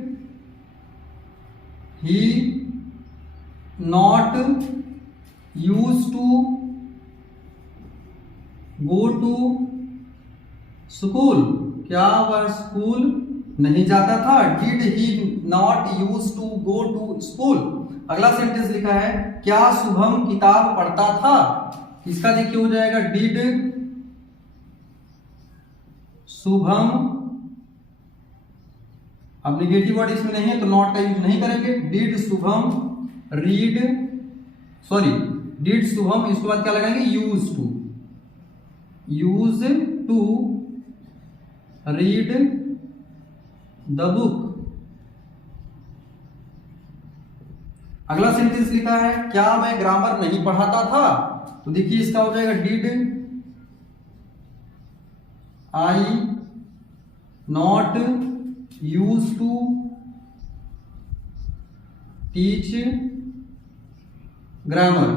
he not use to go to school, क्या वह स्कूल नहीं जाता था। Did he not use to go to school. अगला सेंटेंस लिखा है, क्या शुभम किताब पढ़ता था। इसका देखिए हो जाएगा, डिड शुभम, अब निगेटिव वर्ड इसमें नहीं है तो नॉट का यूज नहीं करेंगे। डिड शुभम डिड शुभम, इसके बाद क्या लगाएंगे, use to read the book. अगला सेंटेंस लिखा है, क्या मैं ग्रामर नहीं पढ़ाता था। तो देखिए इसका हो जाएगा, did I not use to teach grammar.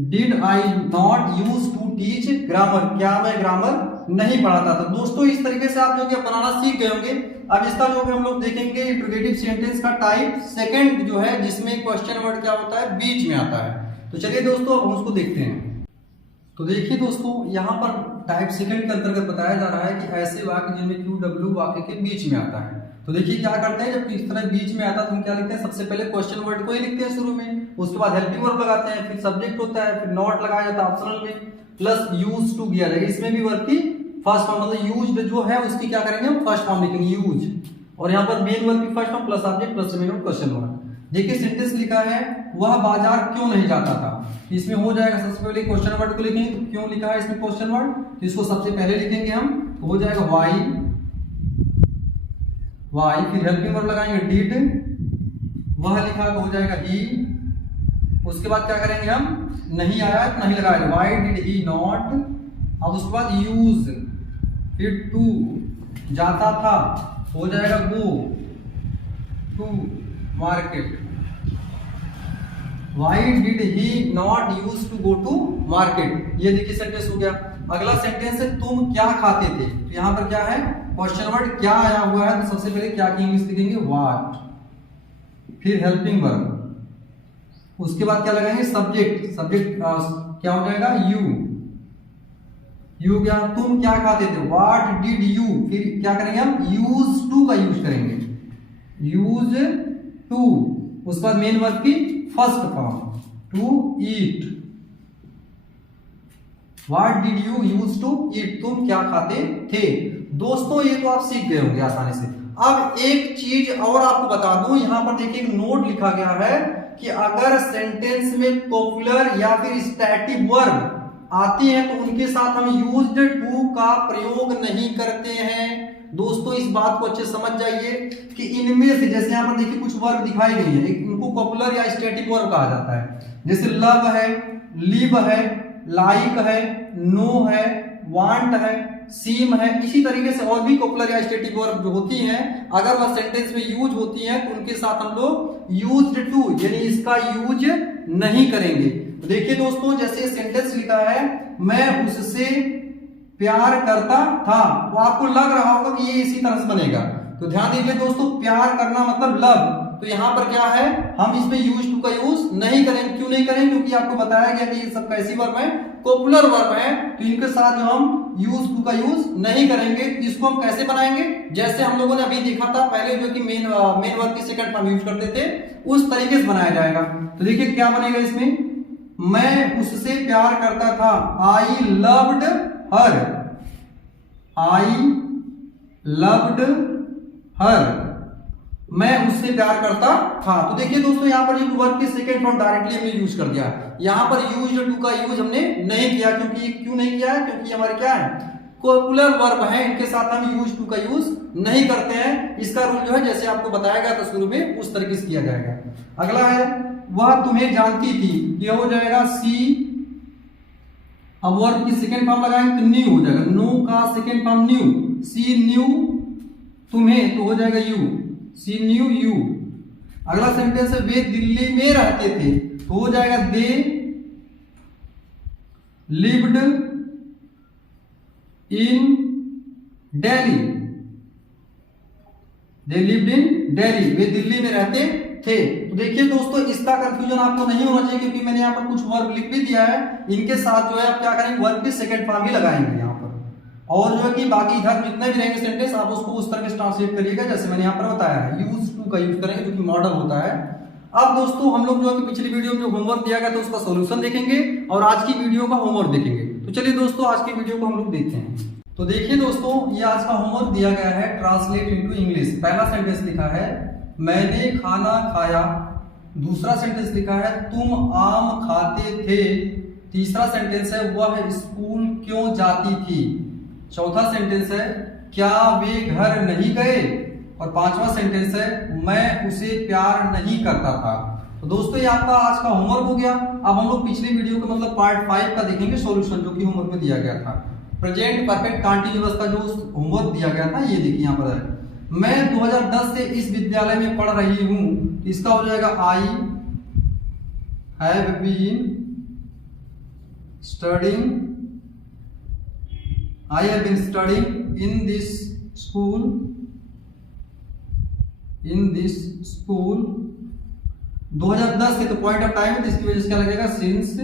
Did I not use to teach grammar, क्या मैं ग्रामर नहीं पढ़ाता था। दोस्तों इस तरीके से आप जो है बनाना सीख गए होंगे। अब इसका जो हम लोग देखेंगे इंट्रोगेटिव सेंटेंस का टाइप सेकंड जो है, जिसमें क्वेश्चन वर्ड क्या होता है, बीच में आता है। तो चलिए दोस्तों अब हम उसको देखते हैं। तो देखिए दोस्तों यहाँ पर टाइप सेकंड के अंतर्गत बताया जा रहा है कि ऐसे वाक्य जिनमें क्यू डब्ल्यू वाक्य के बीच में आता है। तो देखिए क्या करते हैं, जब इस तरह बीच में आता है तो हम क्या लिखते हैं, सबसे पहले क्वेश्चन वर्ड को ही लिखते हैं शुरू में, उसके बाद हेल्पिंग वर्ब लगाते हैं, फिर सब्जेक्ट होता है, फिर नॉट लगाया जाता है ऑप्शनल में, प्लस यूज टू किया जाएगा। इसमें भी वर्ब की फर्स्ट फॉर्म मतलब यूज्ड जो है उसकी क्या करेंगे, हम फर्स्ट फॉर्म लिखेंगे यूज, और यहाँ पर मेन वर्ब की first form plus object plus main question word. देखिए सेंटेंस लिखा है, वह बाजार क्यों नहीं जाता था। इसमें हो जाएगा, सबसे पहले क्वेश्चन वर्ड को लिखेंगे, तो क्यों लिखा है इसमें क्वेश्चन वर्ड, तो इसको सबसे पहले लिखेंगे हम, तो हो जाएगा वाई, फिर हेल्पिंग वर्ब लगाएंगे डिड, वह लिखा तो हो जाएगा ही, उसके बाद क्या करेंगे हम, नहीं आया तो नहीं लगाएंगे, वाई डिड ही नॉट, अब उसके बाद यूज, फिर टू, जाता था हो जाएगा go to market, Why did he not use to go to market। ये देखिए सेंटेंस हो गया। अगला सेंटेंस है, तुम क्या खाते थे। तो यहाँ पर क्या है, क्वेश्चन वर्ड क्या आया हुआ है, तो सबसे पहले क्या की इंग्लिश लिखेंगे, व्हाट, फिर हेल्पिंग वर्ब, उसके बाद क्या लगाएंगे, सब्जेक्ट क्या हो जाएगा, यू क्या, तुम क्या खाते थे, व्हाट डिड यू, फिर क्या करेंगे हम, यूज टू का यूज करेंगे, यूज टू, उसके बाद मेन वर्ब की first form to eat, what did you use to eat, तुम क्या खाते थे। दोस्तों ये तो आप सीख गए होंगे आसानी से। अब एक चीज और आपको बता दूं, यहां पर देखिए एक नोट लिखा गया है कि अगर सेंटेंस में कॉपुलर या फिर स्टैटिक वर्ब आती है तो उनके साथ हम यूज्ड टू का प्रयोग नहीं करते हैं। दोस्तों इस बात को अच्छे समझ जाइए कि इनमें से, जैसे यहाँ पर देखिए कुछ वर्ब दिखाई गई है, इनको कॉपुलर या स्टैटिक वर्ब कहा जाता है, जैसे लव है, लिव है, लाइक है, नो है, वांट है, सीम है। इसी तरीके से और भी कॉपुलर या स्टेटिक वर्ब जो होती हैं, अगर वह सेंटेंस में यूज होती हैं तो उनके साथ हम लोग यूज्ड टू यानी इसका यूज नहीं करेंगे। तो देखिए दोस्तों, जैसे सेंटेंस लिखा है मैं उससे प्यार करता था, तो आपको लग रहा होगा कि ये इसी तरह से बनेगा। तो ध्यान दीजिए दोस्तों, प्यार करना मतलब लव, तो यहाँ पर क्या है, हम इसमें यूज टू का यूज नहीं करेंगे। क्यों नहीं करेंगे? क्योंकि आपको बताया गया कि ये सब कैसी वर्ब है, कॉपुलर वर्ब है, तो इनके साथ जो हम यूज टू का यूज नहीं करेंगे। इसको हम कैसे बनाएंगे? जैसे हम लोगों ने अभी देखा था पहले, जो कि मेन वर्ब की सेकंड फॉर्म यूज करते थे, उस तरीके से बनाया जाएगा। तो देखिए क्या बनेगा इसमें, मैं उससे प्यार करता था, I loved her, I loved her, मैं उससे प्यार करता था। तो देखिए दोस्तों, यहाँ पर वर्ब की सेकंड फॉर्म डायरेक्टली हमने यूज कर दिया। यहाँ पर यूज्ड टू का यूज हमने नहीं किया, क्योंकि क्यों नहीं किया है? क्योंकि हमारे क्या है, कॉपुलर वर्ब है, इनके साथ हम यूज टू का यूज नहीं करते हैं। इसका रूल जो है जैसे आपको बताया गया था शुरू में, उस तरीके से किया जाएगा। अगला है वह तुम्हें जानती थी, ये हो जाएगा सी। अब वर्ब की सेकंड फॉर्म लगाएंगे तो न्यू हो जाएगा, नो का second form knew, she knew तुम्हें, तो हो जाएगा यू, सी न्यू यू। अगला सेंटेंस है वे दिल्ली में रहते थे, तो हो जाएगा they lived in Delhi, they lived in Delhi, वे दिल्ली में रहते थे। तो देखिए दोस्तों, इसका कंफ्यूजन आपको नहीं होना चाहिए, क्योंकि मैंने यहाँ पर कुछ वर्ब लिख भी दिया है, इनके साथ जो है आप क्या करेंगे, वर्ब की सेकंड फॉर्म ही लगाएंगे यहाँ पर, और जो है कि बाकी इधर जितने भी रहेंगे सेंटेंस आप उसको उस तरह से ट्रांसलेट करिएगा जैसे मैंने यहाँ पर बताया है, यूज टू का यूज करेंगे जो कि मॉडल होता है। अब दोस्तों हम लोग जो है कि पिछली वीडियो में जो होमवर्क दिया गया था उसका सॉल्यूशन देखेंगे और आज की वीडियो का होमवर्क देखेंगे। तो चलिए दोस्तों, आज की वीडियो को हम लोग देखते हैं। तो देखिए दोस्तों, ये आज का होमवर्क दिया गया है, ट्रांसलेट इनटू इंग्लिश। पहला सेंटेंस लिखा है मैंने खाना खाया, दूसरा सेंटेंस लिखा है तुम आम खाते थे, तीसरा सेंटेंस है वह स्कूल क्यों जाती थी, चौथा सेंटेंस है क्या वे घर नहीं गए, और पांचवा सेंटेंस है मैं उसे प्यार नहीं करता था। तो दोस्तों ये आपका आज का होमवर्क हो गया। अब हम लोग पिछली वीडियो का मतलब पार्ट 5 का देखेंगे सॉल्यूशन, जो कि होमवर्क में दिया गया था। प्रेजेंट परफेक्ट कंटीन्यूअस का जो होमवर्क दिया गया था, ये देखिए यहाँ पर है, मैं 2010 से इस विद्यालय में पढ़ रही हूँ, इसका हो जाएगा I have been studying, I have been studying in this school, in this school 2010 से, तो पॉइंट ऑफ टाइम है तो इसकी वजह से क्या लगेगा, सिंस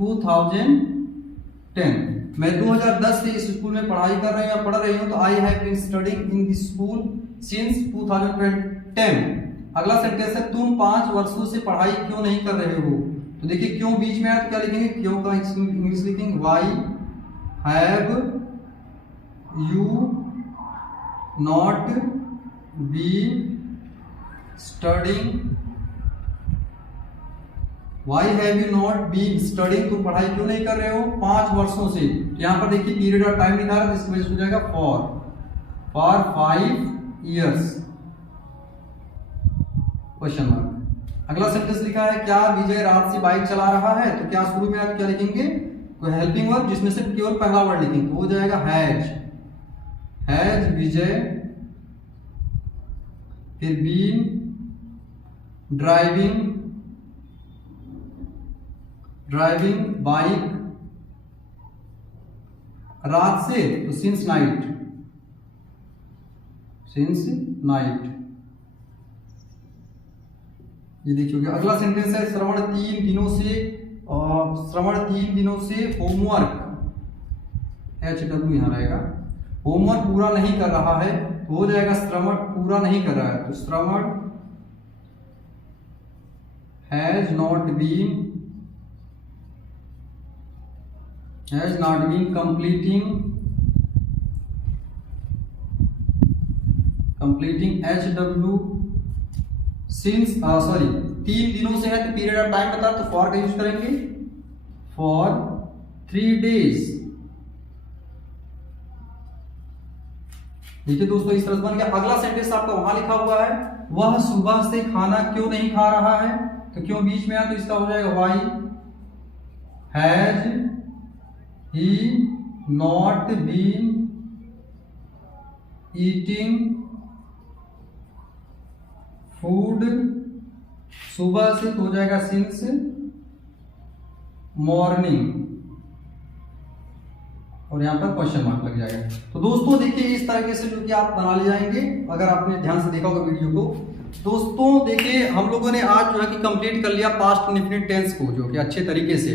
2010। मैं 2010 से इस स्कूल में पढ़ाई कर रही हूँ या पढ़ रही हूँ, तो I have been studying in this school since 2010। अगला सेंटेंस है तुम 5 वर्षों से पढ़ाई क्यों नहीं कर रहे हो, तो देखिए क्यों बीच में आया तो क्या लिखेंगे, क्यों का इंग्लिश लिखेंगे why have you not be studying, why have you not been studying, तुम पढ़ाई क्यों नहीं कर रहे हो 5 वर्षों से। यहाँ पर देखिए पीरियड ऑफ टाइम लिखा है, तो इसकी वजह से हो जाएगा फॉर 5 इयर्स क्वेश्चन मार्क। अगला सेंटेंस लिखा है क्या विजय रात से बाइक चला रहा है, तो क्या शुरू में आप क्या लिखेंगे, कोई हेल्पिंग वर्ब जिसमें से केवल पहला वर्ड लिखेंगे, तो हो जाएगा हैज विजय, फिर बीन ड्राइविंग बाइक रात से, तो सिंस नाइट, ये देखिए। अगला सेंटेंस है श्रवण 3 दिनों से होमवर्क, HW यहां रहेगा, होमवर्क पूरा नहीं कर रहा है, तो हो जाएगा श्रवण पूरा नहीं कर रहा है, तो Shravan has not been completing HW since 3 दिनों से है, तो पीरियड ऑफ टाइम बता, तो फॉर का यूज करेंगे फॉर 3 days। देखिए दोस्तों इस तरह से बन गया। अगला सेंटेंस आपका वहां लिखा हुआ है वह सुबह से खाना क्यों नहीं खा रहा है, तो क्यों बीच में आया, तो इसका हो जाएगा why has he not be eating food, सुबह से तो हो जाएगा सिंस मॉर्निंग, और यहाँ पर क्वेश्चन मार्क लग जाएगा। तो दोस्तों देखिए इस तरीके से जो कि आप बना ले जाएंगे अगर आपने ध्यान से देखा होगा वीडियो को। दोस्तों देखिए हम लोगों ने आज जो है कि कंप्लीट कर लिया पास्ट इंडेफिनिट टेंस को जो कि अच्छे तरीके से।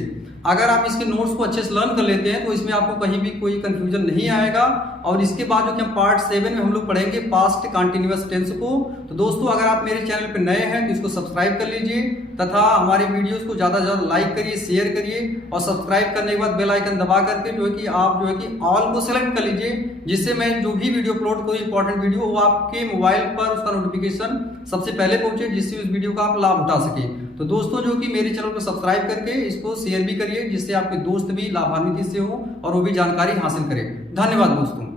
अगर आप इसके नोट्स को अच्छे से लर्न कर लेते हैं तो इसमें आपको कहीं भी कोई कंफ्यूजन नहीं आएगा। और इसके बाद जो कि हम पार्ट 7 में हम लोग पढ़ेंगे पास्ट कंटिन्यूअस टेंस को। तो दोस्तों अगर आप मेरे चैनल पर नए हैं तो इसको सब्सक्राइब कर लीजिए तथा हमारे वीडियोस को ज़्यादा से ज़्यादा लाइक करिए, शेयर करिए, और सब्सक्राइब करने के बाद बेल आइकन दबा करके जो है कि आप जो है कि ऑल को सेलेक्ट कर लीजिए, जिससे मैं जो भी वीडियो अपलोड कोई इंपॉर्टेंट वीडियो वो आपके मोबाइल पर उसका नोटिफिकेशन सबसे पहले पहुंचे, जिससे उस वीडियो का आप लाभ उठा सके। तो दोस्तों जो कि मेरे चैनल को सब्सक्राइब करके इसको शेयर भी करिए, जिससे आपके दोस्त भी लाभान्वित इससे हो और वो भी जानकारी हासिल करें। धन्यवाद दोस्तों।